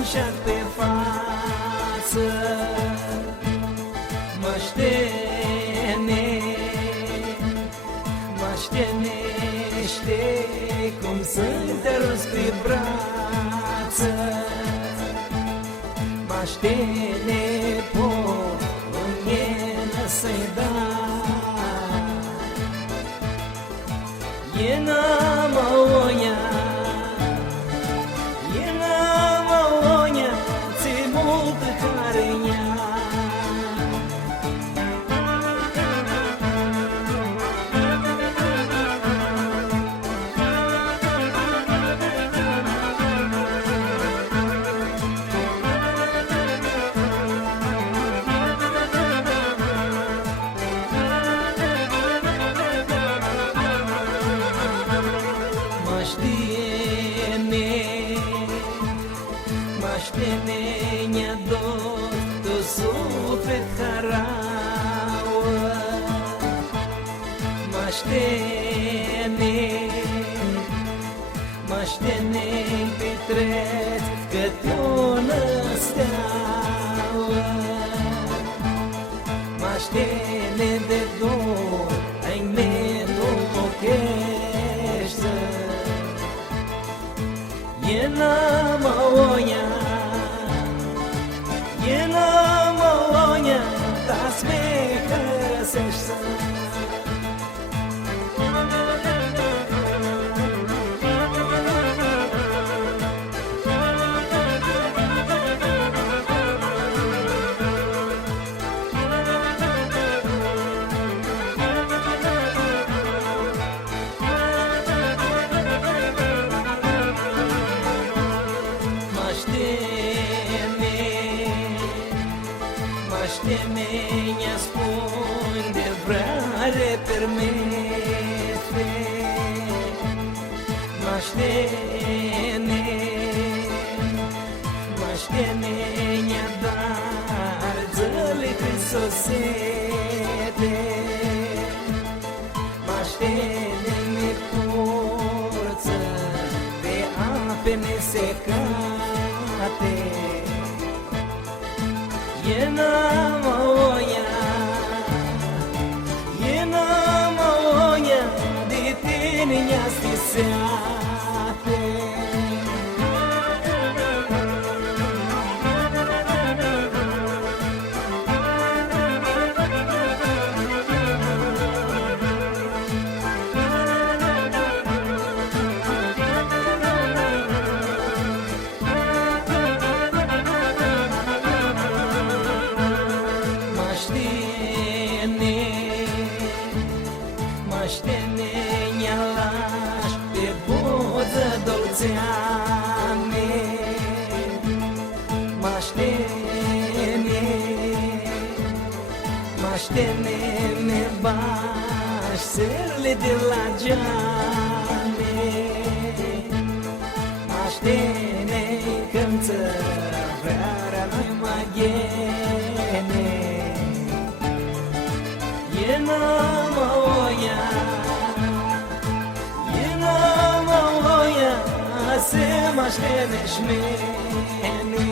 ușat pe față. Mă ștenește cum sunt te rus pe brață. Mă ștene pomenienă să-i da. Jena ma onja, si mult carinja. Maștenenia dor, tu suflet haraua. Maștene petreț cât o năsteaua. Maștene de dor, ai nedochește. Jena ma onja, ta smeha rasește. Maștenenia spun de vrare permite. Maștenenia dar zăle când sosete. Maștenene porță pe ape nesecate. Jena ma onja, de tine ne-a stisate. Maștenenia lași pe buză dolțeane. Maștenene bași serle de la geane. Maștene când țăvrarea noi maghene. Jena ma onja, se maștenești mene.